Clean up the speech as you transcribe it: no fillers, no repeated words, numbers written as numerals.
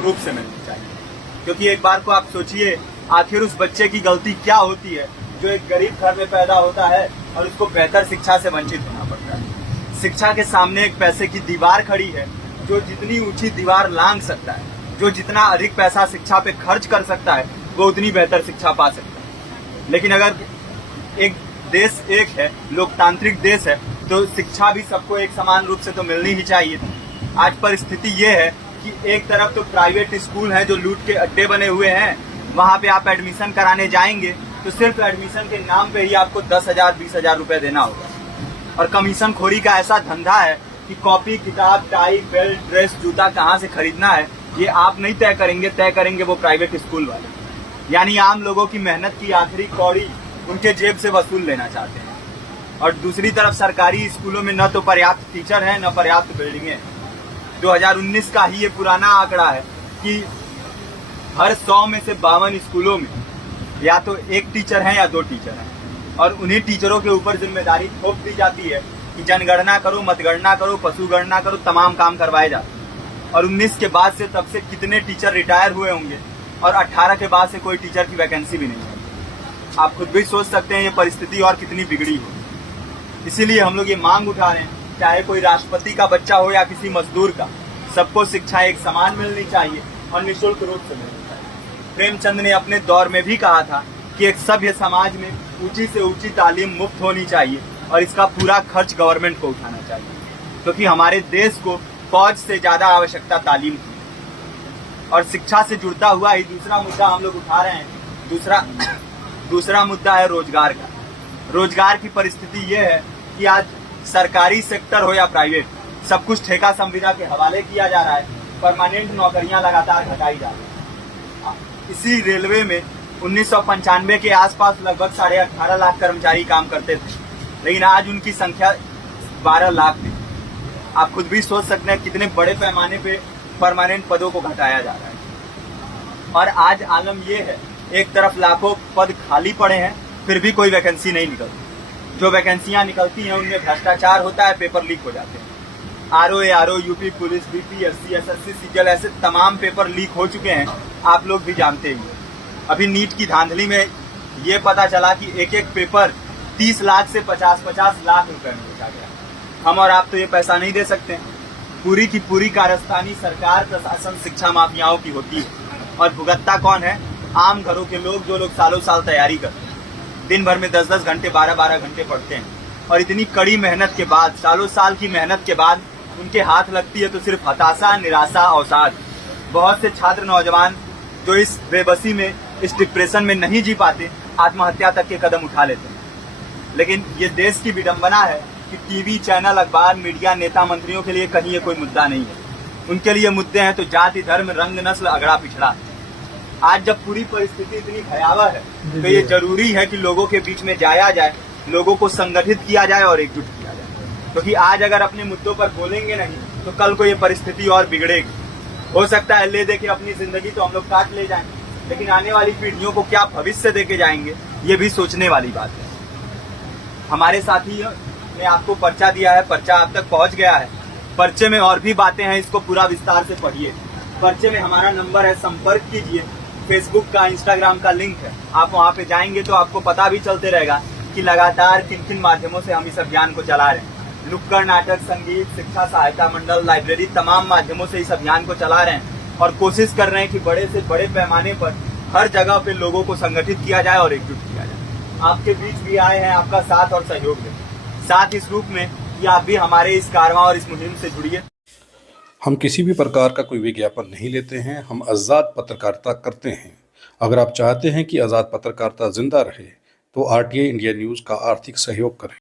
रूप से मिलनी चाहिए। क्योंकि एक बार को आप सोचिए, आखिर उस बच्चे की गलती क्या होती है जो एक गरीब घर में पैदा होता है और उसको बेहतर शिक्षा से वंचित होना पड़ता है। शिक्षा के सामने एक पैसे की दीवार खड़ी है, जो जितनी ऊंची दीवार लांघ सकता है, जो जितना अधिक पैसा शिक्षा पे खर्च कर सकता है, वो उतनी बेहतर शिक्षा पा सकता है। लेकिन अगर एक देश एक है, लोकतांत्रिक देश है, तो शिक्षा भी सबको एक समान रूप से तो मिलनी ही चाहिए। आज परिस्थिति ये है कि एक तरफ तो प्राइवेट स्कूल हैं जो लूट के अड्डे बने हुए हैं, वहां पे आप एडमिशन कराने जाएंगे तो सिर्फ एडमिशन के नाम पे ही आपको 10,000 20,000 रुपए देना होगा। और कमीशन खोरी का ऐसा धंधा है कि कॉपी, किताब, टाई, बेल्ट, ड्रेस, जूता कहाँ से खरीदना है ये आप नहीं तय करेंगे वो प्राइवेट स्कूल वाले। यानी आम लोगों की मेहनत की आखिरी कौड़ी उनके जेब से वसूल लेना चाहते हैं। और दूसरी तरफ सरकारी स्कूलों में न तो पर्याप्त टीचर हैं, न पर्याप्त बिल्डिंगें। 2019 का ही ये पुराना आंकड़ा है कि हर 100 में से 52 स्कूलों में या तो एक टीचर है या 2 टीचर हैं। और उन्हीं टीचरों के ऊपर जिम्मेदारी थोप दी जाती है कि जनगणना करो, मतगणना करो, पशुगणना करो, तमाम काम करवाए जाते हैं। और 19 के बाद से तब से कितने टीचर रिटायर हुए होंगे और 18 के बाद से कोई टीचर की वैकेंसी भी नहीं है। आप खुद भी सोच सकते हैं ये परिस्थिति और कितनी बिगड़ी हो। इसीलिए हम लोग ये मांग उठा रहे हैं, चाहे कोई राष्ट्रपति का बच्चा हो या किसी मजदूर का, सबको शिक्षा एक समान मिलनी चाहिए और निःशुल्क रूप से मिलनी चाहिए। प्रेमचंद ने अपने दौर में भी कहा था कि एक सभ्य समाज में ऊंची से ऊंची तालीम मुफ्त होनी चाहिए और इसका पूरा खर्च गवर्नमेंट को उठाना चाहिए, क्योंकि हमारे देश को फौज से ज्यादा आवश्यकता तालीम की। और शिक्षा से जुड़ता हुआ ही दूसरा मुद्दा हम लोग उठा रहे हैं। दूसरा मुद्दा है रोजगार का। रोजगार की परिस्थिति ये है कि आज सरकारी सेक्टर हो या प्राइवेट, सब कुछ ठेका संविदा के हवाले किया जा रहा है। परमानेंट नौकरियां लगातार घटाई जा रही हैं। इसी रेलवे में 1995 के आसपास लगभग 18.5 लाख कर्मचारी काम करते थे, लेकिन आज उनकी संख्या 12 लाख थी। आप खुद भी सोच सकते हैं कितने बड़े पैमाने पे परमानेंट पदों को घटाया जा रहा है। और आज आलम ये है, एक तरफ लाखों पद खाली पड़े हैं, फिर भी कोई वैकेंसी नहीं निकलती। जो वैकेंसियां निकलती हैं उनमें भ्रष्टाचार होता है, पेपर लीक हो जाते हैं। RO, UP police, BPSC, SSC, CGL, ऐसे तमाम पेपर लीक हो चुके हैं, आप लोग भी जानते ही हैं। अभी नीट की धांधली में ये पता चला कि एक एक पेपर 30 लाख से 50-50 लाख रुपए में बेचा गया। हम और आप तो ये पैसा नहीं दे सकते। पूरी की पूरी कारस्तानी सरकार, प्रशासन, शिक्षा माफियाओं की होती है। और भुगतता कौन है? आम घरों के लोग, जो लोग सालों साल तैयारी करते हैं, दिन भर में 10-10 घंटे, 12-12 घंटे पढ़ते हैं। और इतनी कड़ी मेहनत के बाद, सालों साल की मेहनत के बाद उनके हाथ लगती है तो सिर्फ हताशा, निराशा, अवसाद। बहुत से छात्र नौजवान जो इस बेबसी में, इस डिप्रेशन में नहीं जी पाते, आत्महत्या तक के कदम उठा लेते हैं। लेकिन ये देश की विडंबना है कि टीवी चैनल, अखबार, मीडिया, नेता, मंत्रियों के लिए कहीं ये कोई मुद्दा नहीं है। उनके लिए मुद्दे हैं तो जाति, धर्म, रंग, नस्ल, अगड़ा पिछड़ा। आज जब पूरी परिस्थिति इतनी भयावह है तो ये जरूरी है कि लोगों के बीच में जाया जाए, लोगों को संगठित किया जाए और एकजुट किया जाए। क्योंकि आज अगर अपने मुद्दों पर बोलेंगे नहीं तो कल को ये परिस्थिति और बिगड़ेगी। हो सकता है ले दे के अपनी जिंदगी तो हम लोग काट ले जाएं, लेकिन आने वाली पीढ़ियों को क्या भविष्य दे के जाएंगे, ये भी सोचने वाली बात है। हमारे साथी ने आपको पर्चा दिया है, पर्चा आप तक पहुंच गया है। पर्चे में और भी बातें हैं, इसको पूरा विस्तार से पढ़िए। पर्चे में हमारा नंबर है, संपर्क कीजिए। फेसबुक का, इंस्टाग्राम का लिंक है, आप वहां पे जाएंगे तो आपको पता भी चलते रहेगा कि लगातार किन किन माध्यमों से हम इस अभियान को चला रहे हैं। नुक्कड़ नाटक, संगीत, शिक्षा सहायता मंडल, लाइब्रेरी, तमाम माध्यमों से इस अभियान को चला रहे हैं और कोशिश कर रहे हैं कि बड़े से बड़े पैमाने पर हर जगह पे लोगों को संगठित किया जाए और एकजुट किया जाए। आपके बीच भी आए हैं, आपका साथ और सहयोग दें। साथ इस रूप में कि आप भी हमारे इस कारवां और इस मुहिम से जुड़िए। हम किसी भी प्रकार का कोई विज्ञापन नहीं लेते हैं, हम आज़ाद पत्रकारिता करते हैं। अगर आप चाहते हैं कि आज़ाद पत्रकारिता जिंदा रहे तो आरटीआई इंडिया न्यूज़ का आर्थिक सहयोग करें।